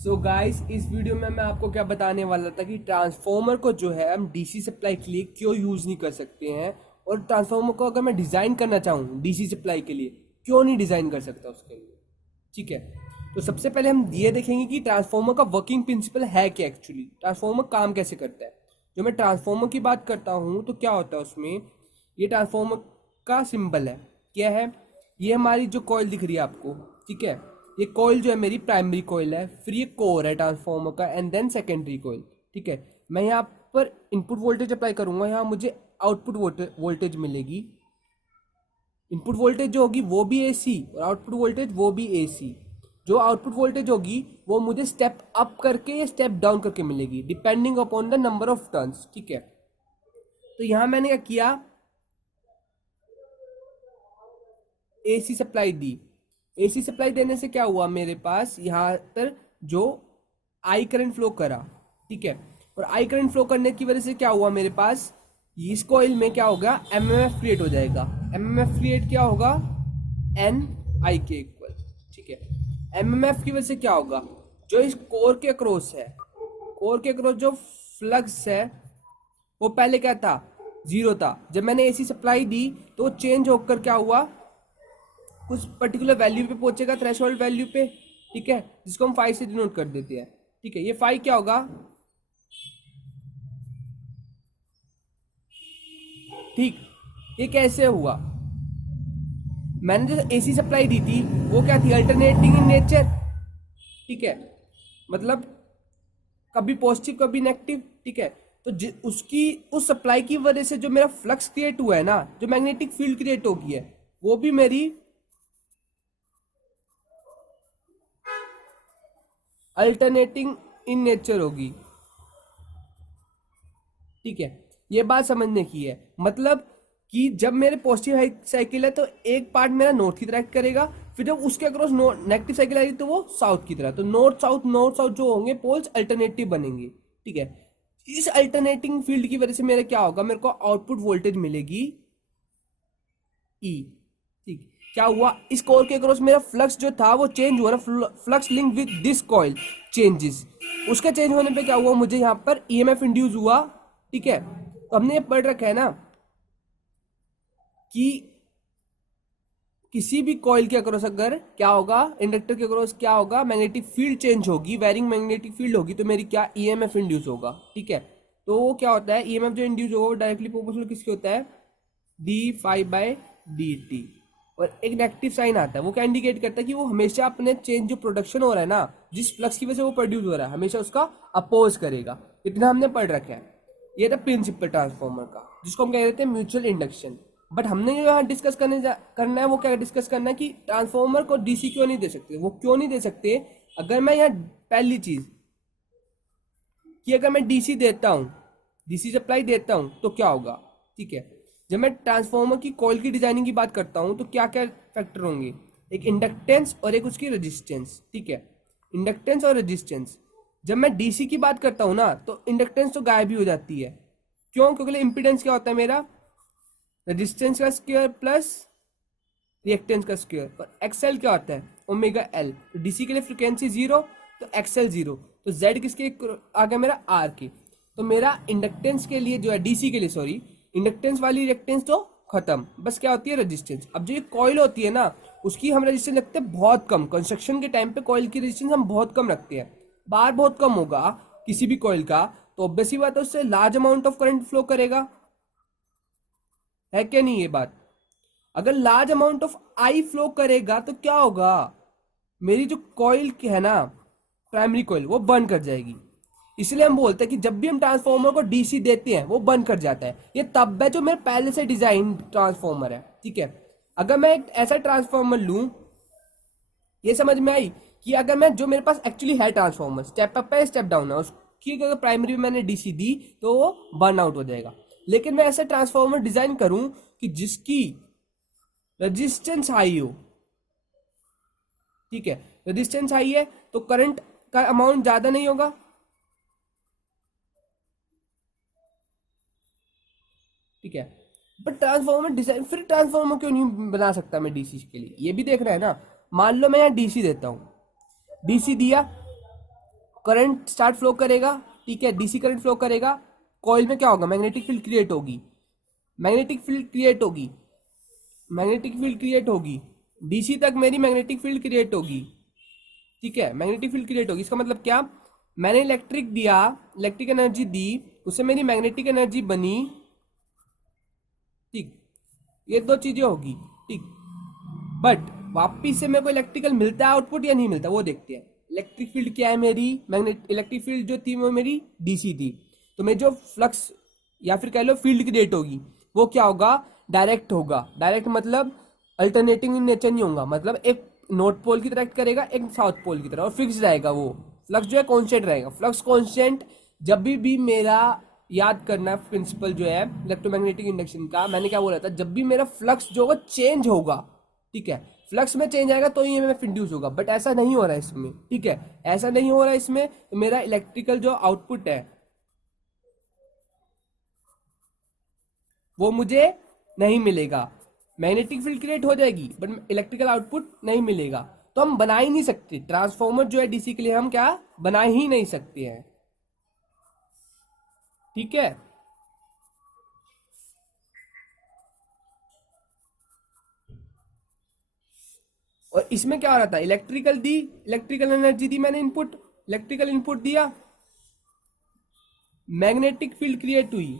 So guys, इस video में मैं आपको क्या बताने वाला था कि ट्रांसफॉर्मर को जो है हम डीसी सप्लाई के लिए क्यों यूज़ नहीं कर सकते हैं, और ट्रांसफॉर्मर को अगर मैं डिज़ाइन करना चाहूँ डीसी सप्लाई के लिए क्यों नहीं डिज़ाइन कर सकता उसके लिए। ठीक है, तो सबसे पहले हम ये देखेंगे कि ट्रांसफॉर्मर का वर्किंग प्रिंसिपल है क्या, एक्चुअली ट्रांसफॉर्मर काम कैसे करता है। जो मैं ट्रांसफॉर्मर की बात करता हूँ तो क्या होता है उसमें, ये ट्रांसफॉर्मर का सिंबल है, क्या है, ये हमारी जो कॉइल दिख रही है आपको, ठीक है, ये कॉइल जो है मेरी प्राइमरी कॉइल है, फिर ये कोर है ट्रांसफॉर्मर का, एंड देन सेकेंडरी कॉइल। ठीक है, मैं यहाँ पर इनपुट वोल्टेज अप्लाई करूँगा, यहाँ मुझे आउटपुट वोल्टेज मिलेगी। इनपुट वोल्टेज जो होगी वो भी एसी और आउटपुट वोल्टेज वो भी एसी। जो आउटपुट वोल्टेज होगी वो मुझे स्टेप अप करके या स्टेप डाउन करके मिलेगी depending upon the number of turns. ठीक है, तो यहाँ मैंने क्या किया, एसी सप्लाई दी। एसी सप्लाई देने से क्या हुआ, मेरे पास यहाँ पर जो आई करंट फ्लो करा, ठीक है, और आई करंट फ्लो करने की वजह से क्या हुआ, मेरे पास इस कॉइल में क्या होगा, एमएमएफ क्रिएट हो जाएगा। एमएमएफ क्रिएट क्या होगा, एन आई के इक्वल। ठीक है, एमएमएफ की वजह से क्या होगा, जो इस कोर के अक्रॉस है, कोर के अक्रॉस जो फ्लक्स है वो पहले क्या था, जीरो था। जब मैंने एसी सप्लाई दी तो वो चेंज होकर क्या हुआ, कुछ पर्टिकुलर वैल्यू पे पहुंचेगा, थ्रेशोल्ड वैल्यू पे। ठीक है, जिसको हम 5 से डिनोट कर देते हैं। ठीक है, ये 5 क्या होगा, ठीक, ये कैसे हुआ, मैंने जो एसी सप्लाई दी थी वो क्या थी, अल्टरनेटिंग इन नेचर। ठीक है, मतलब कभी पॉजिटिव कभी नेगेटिव। ठीक है, तो उसकी उस सप्लाई की वजह से जो मेरा फ्लक्स क्रिएट हुआ है ना, जो मैग्नेटिक फील्ड क्रिएट होगी है, वो भी मेरी अल्टरनेटिंग इन नेचर होगी। ठीक है, ये बात समझने की है, मतलब कि जब मेरे पॉजिटिव साइकिल है तो एक पार्ट मेरा नॉर्थ की तरह एक्ट करेगा, फिर जब उसके अक्रॉस नेगेटिव साइकिल आएगी तो वो साउथ की तरह, तो नॉर्थ साउथ जो होंगे पोल्स अल्टरनेटिव बनेंगे। ठीक है, इस अल्टरनेटिंग फील्ड की वजह से मेरा क्या होगा, मेरे को आउटपुट वोल्टेज मिलेगी ई। ठीक, क्या हुआ, इस कोर के अक्रॉस मेरा फ्लक्स जो था वो चेंज हुआ ना, flux link with this coil changes. उसके चेंज होने पे क्या हुआ, मुझे यहाँ पर ईएमएफ इंड्यूस हुआ। ठीक है, तो हमने ये पढ़ रखा है ना कि किसी भी कॉइल के अक्रॉस अगर क्या होगा, इंडक्टर के अक्रॉस क्या होगा, मैग्नेटिक फील्ड चेंज होगी, वेरिंग मैग्नेटिक फील्ड होगी, तो मेरी क्या ईएमएफ इंड्यूस होगा। ठीक है, तो वो क्या होता है, ईएमएफ जो इंड्यूस होगा वो डायरेक्टली प्रोपोर्शनल किसके होता है, D five by D T. और एक नेगेटिव साइन आता है, वो क्या इंडिकेट करता है कि वो हमेशा अपने चेंज जो प्रोडक्शन हो रहा है ना, जिस फ्लक्स की वजह से वो प्रोड्यूस हो रहा है, हमेशा उसका अपोज करेगा। इतना हमने पढ़ रखा है। ये था प्रिंसिपल ट्रांसफॉर्मर का, जिसको हम कह देते हैं म्यूचुअल इंडक्शन। बट हमने जो यहाँ डिस्कस करना है वो क्या डिस्कस करना है कि ट्रांसफॉर्मर को डीसी क्यों नहीं दे सकते, वो क्यों नहीं दे सकते। अगर मैं यहाँ पहली चीज कि अगर मैं डीसी देता हूँ, डीसी सप्लाई देता हूँ तो क्या होगा। ठीक है, जब मैं ट्रांसफॉर्मर की कॉइल की डिजाइनिंग की बात करता हूँ तो क्या क्या फैक्टर होंगे, एक इंडक्टेंस और एक उसकी रेजिस्टेंस। ठीक है, इंडक्टेंस और रेजिस्टेंस। जब मैं डीसी की बात करता हूँ ना तो इंडक्टेंस तो गायब ही हो जाती है, क्यों, क्योंकि इम्पीडेंस क्या होता है मेरा, रेजिस्टेंस का स्क्वायर प्लस रिएक्टेंस का स्क्वायर, और एक्सएल क्या होता है, ओमेगा एल। तो डीसी के लिए फ्रिक्वेंसी जीरो तो एक्सएल जीरो, तो जेड किसके आ गया मेरा, आर के। तो मेरा इंडक्टेंस के लिए जो है, डीसी के लिए सॉरी, इंडक्टेंस वाली रिएक्टेंस तो खत्म, बस क्या होती है रेजिस्टेंस। अब जो ये कॉइल होती है ना, उसकी हम रेजिस्टेंस रखते हैं बहुत कम, कंस्ट्रक्शन के टाइम पे कॉइल की रेजिस्टेंस हम बहुत कम रखते हैं, बार बहुत कम होगा किसी भी कॉइल का, तो ऑब्वियस ही बात है उससे large amount of current flow करेगा, है क्या नहीं ये बात। अगर large amount of I flow करेगा तो क्या होगा, मेरी जो कॉइल है ना, प्राइमरी कॉइल, वो बंद कर जाएगी। इसलिए हम बोलते हैं कि जब भी हम ट्रांसफॉर्मर को डीसी देते हैं वो बंद कर जाता है। ये तब है जो मेरे पहले से डिजाइन ट्रांसफॉर्मर है। ठीक है, अगर मैं एक ऐसा ट्रांसफॉर्मर लूं, ये समझ में आई कि अगर मैं जो मेरे पास एक्चुअली है ट्रांसफॉर्मर, स्टेप अप है स्टेप डाउन है, उसकी अगर प्राइमरी में मैंने डीसी दी तो वो बर्न आउट हो जाएगा। लेकिन मैं ऐसा ट्रांसफॉर्मर डिजाइन करूं कि जिसकी रेजिस्टेंस हाई हो। ठीक है, रेजिस्टेंस हाई है तो करंट का अमाउंट ज्यादा नहीं होगा। ठीक है, बट ट्रांसफॉर्मर डिजाइन, फिर ट्रांसफॉर्मर क्यों नहीं बना सकता मैं डीसी के लिए, ये भी देखना है ना। मान लो मैं यहाँ डीसी देता हूँ, डीसी दिया, करंट स्टार्ट फ्लो करेगा, ठीक है, डीसी करंट फ्लो करेगा, कॉइल में क्या होगा, मैग्नेटिक फील्ड क्रिएट होगी, मैग्नेटिक फील्ड क्रिएट होगी, मैग्नेटिक फील्ड क्रिएट होगी, डीसी तक मेरी मैग्नेटिक फील्ड क्रिएट होगी, ठीक है, मैग्नेटिक फील्ड क्रिएट होगी। इसका मतलब क्या, मैंने इलेक्ट्रिक दिया, इलेक्ट्रिक एनर्जी दी, उससे मेरी मैग्नेटिक एनर्जी बनी, ठीक, ये दो चीजें होगी, ठीक। बट वापिस से मेरे को इलेक्ट्रिकल मिलता है आउटपुट या नहीं मिलता, वो देखते हैं। इलेक्ट्रिक फील्ड क्या है मेरी, मैग्नेट इलेक्ट्रिक फील्ड जो थी वो मेरी डीसी थी, तो मैं जो फ्लक्स या फिर कह लो फील्ड क्रिएट होगी वो क्या होगा, डायरेक्ट होगा। डायरेक्ट मतलब अल्टरनेटिंग इन नेचर नहीं होगा, मतलब एक नॉर्थ पोल की तरह एक्ट करेगा, एक साउथ पोल की तरह, और फिक्स रहेगा वो फ्लक्स जो है, कॉन्स्टेंट रहेगा। फ्लक्स कॉन्स्टेंट जब भी मेरा, याद करना प्रिंसिपल जो है इलेक्ट्रोमैग्नेटिक इंडक्शन का, मैंने क्या बोला था, जब भी मेरा फ्लक्स जो होगा चेंज होगा, ठीक है, फ्लक्स में चेंज आएगा तो ये में इंड्यूस होगा, बट ऐसा नहीं हो रहा है इसमें, ठीक है, ऐसा नहीं हो रहा है इसमें, तो मेरा इलेक्ट्रिकल जो आउटपुट है वो मुझे नहीं मिलेगा। मैग्नेटिक फील्ड क्रिएट हो जाएगी बट इलेक्ट्रिकल आउटपुट नहीं मिलेगा, तो हम बना ही नहीं सकते ट्रांसफॉर्मर जो है डीसी के लिए, हम क्या बना ही नहीं सकते हैं, ठीक है। और इसमें क्या हो रहा था, इलेक्ट्रिकल दी, इलेक्ट्रिकल एनर्जी दी मैंने इनपुट, इलेक्ट्रिकल इनपुट दिया, मैग्नेटिक फील्ड क्रिएट हुई,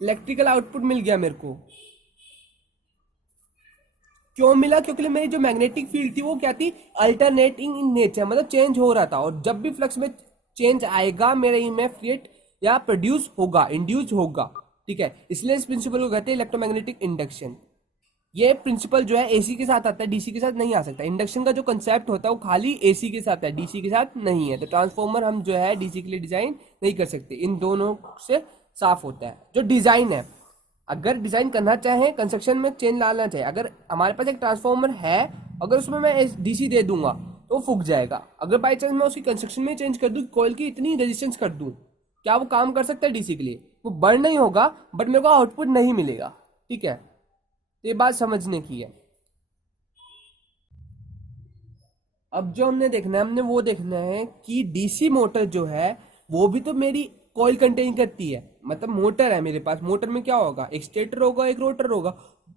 इलेक्ट्रिकल आउटपुट मिल गया मेरे को। क्यों मिला, क्योंकि मेरी जो मैग्नेटिक फील्ड थी वो क्या थी, अल्टरनेटिंग इन नेचर, मतलब चेंज हो रहा था, और जब भी फ्लक्स में चेंज आएगा मेरे ईएमएफ क्रिएट या प्रोड्यूस होगा, इंड्यूस होगा, ठीक है। इसलिए इस प्रिंसिपल को कहते हैं इलेक्ट्रोमैग्नेटिक इंडक्शन। ये प्रिंसिपल जो है एसी के साथ आता है, डीसी के साथ नहीं आ सकता। इंडक्शन का जो कंसेप्ट होता है वो खाली एसी के साथ है, डीसी के साथ नहीं है। तो ट्रांसफॉर्मर हम जो है डीसी के लिए डिजाइन नहीं कर सकते, इन दोनों से साफ होता है। जो डिजाइन है, अगर डिजाइन करना चाहे, कंस्ट्रक्शन में चेंज लाना चाहे, अगर हमारे पास एक ट्रांसफॉर्मर है, अगर उसमें मैं डीसी दे दूंगा तो वो फूक जाएगा। अगर बाई चांस मैं उसकी कंस्ट्रक्शन में चेंज कर दूं, कॉइल की इतनी रेजिस्टेंस कर दूं, क्या वो काम कर सकता है डीसी के लिए, वो बर्न नहीं होगा, बट मेरे को आउटपुट नहीं मिलेगा, ठीक है। तो ये बात समझने की है। अब जो हमने देखना है, हमने वो देखना है कि डीसी मोटर जो है वो भी तो मेरी कॉइल कंटेन करती है। मतलब मोटर है मेरे पास, मोटर में क्या होगा, एक स्टेटर होगा, एक रोटर होगा।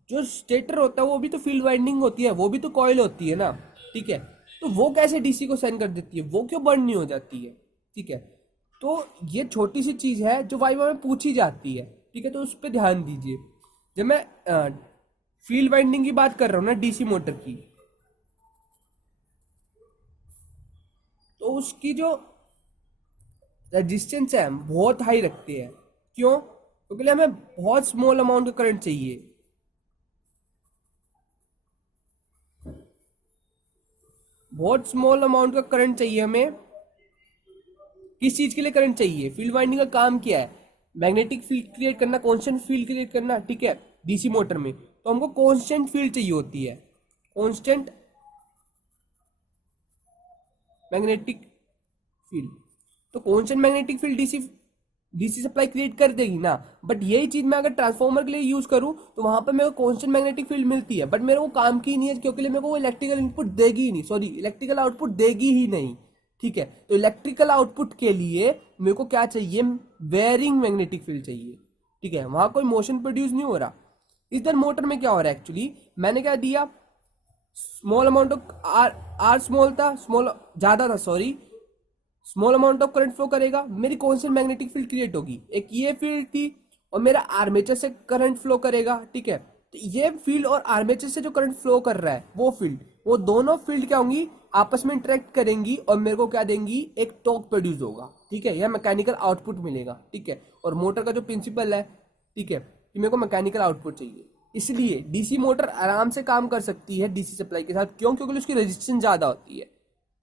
जो स्टेटर होता है वो भी तो फील्ड वाइंडिंग होती है, वो भी तो कॉइल होती है ना, ठीक है। तो वो कैसे डीसी को सेंड कर देती है, वो क्यों बर्न नहीं हो जाती है, ठीक है। तो ये छोटी सी चीज है जो वाइवा में पूछी जाती है, ठीक है। तो उस पर ध्यान दीजिए। जब मैं फील्ड वाइंडिंग की बात कर रहा हूँ ना डीसी मोटर की, तो उसकी जो रेजिस्टेंस है हम बहुत हाई रखते हैं। क्यों, क्योंकि हमें बहुत स्मॉल अमाउंट का करंट चाहिए, बहुत स्मॉल अमाउंट का करंट चाहिए हमें। किस चीज के लिए करंट चाहिए, फील्ड वाइंडिंग का काम क्या है, मैग्नेटिक फील्ड क्रिएट करना, कांस्टेंट फील्ड क्रिएट करना, ठीक है। डीसी मोटर में तो हमको कांस्टेंट फील्ड चाहिए होती है, कांस्टेंट मैग्नेटिक फील्ड। तो constant magnetic field DC DC supply create कर देगी ना। बट यही चीज मैं अगर ट्रांसफॉर्मर के लिए यूज करूं तो वहां पर मेरे को कांस्टेंट मैग्नेटिक फील्ड मिलती है, बट मेरे को काम की नहीं है, क्योंकि मेरे को वो इलेक्ट्रिकल इनपुट देगी ही नहीं, सॉरी इलेक्ट्रिकल आउटपुट देगी ही नहीं, ठीक है। तो इलेक्ट्रिकल आउटपुट के लिए मेरे को क्या चाहिए, वेरिंग मैग्नेटिक फील्ड चाहिए, ठीक है। वहां कोई मोशन प्रोड्यूस नहीं हो रहा। इधर मोटर में क्या हो रहा है, एक्चुअली मैंने क्या दिया, small amount of R, R small था, स्मॉल ज्यादा था, sorry, small amount of current flow करेगा, मेरी कांस्टेंट मैग्नेटिक फील्ड क्रिएट होगी। एक ये फील्ड थी, और मेरा आर्मेचर से करंट फ्लो करेगा, ठीक है। तो ये फील्ड और आर्मेचर से जो करंट फ्लो कर रहा है वो फील्ड, वो दोनों फील्ड क्या होंगी, आपस में इंटरेक्ट करेंगी और मेरे को क्या देंगी, एक टॉर्क प्रोड्यूस होगा, ठीक है, या मैकेनिकल आउटपुट मिलेगा, ठीक है। और मोटर का जो प्रिंसिपल है, ठीक है, कि मेरे को मैकेनिकल आउटपुट चाहिए, इसलिए डीसी मोटर आराम से काम कर सकती है डीसी सप्लाई के साथ। क्यों, क्योंकि उसकी रेजिस्टेंस ज्यादा होती है,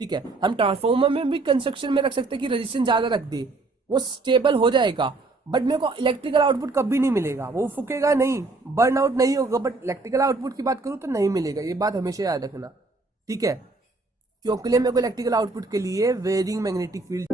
ठीक है। हम ट्रांसफॉर्मर में भी कंस्ट्रक्शन में रख सकते हैं कि रेजिस्टेंस ज्यादा रख दे, वो स्टेबल हो जाएगा, बट मेरे को इलेक्ट्रिकल आउटपुट कभी नहीं मिलेगा, वो फूकेगा नहीं, बर्न आउट नहीं होगा, बट इलेक्ट्रिकल आउटपुट की बात करूँ तो नहीं मिलेगा। ये बात हमेशा याद रखना, ठीक है। क्योंकि मेरे को इलेक्ट्रिकल आउटपुट के लिए वेरिंग मैग्नेटिक फील्ड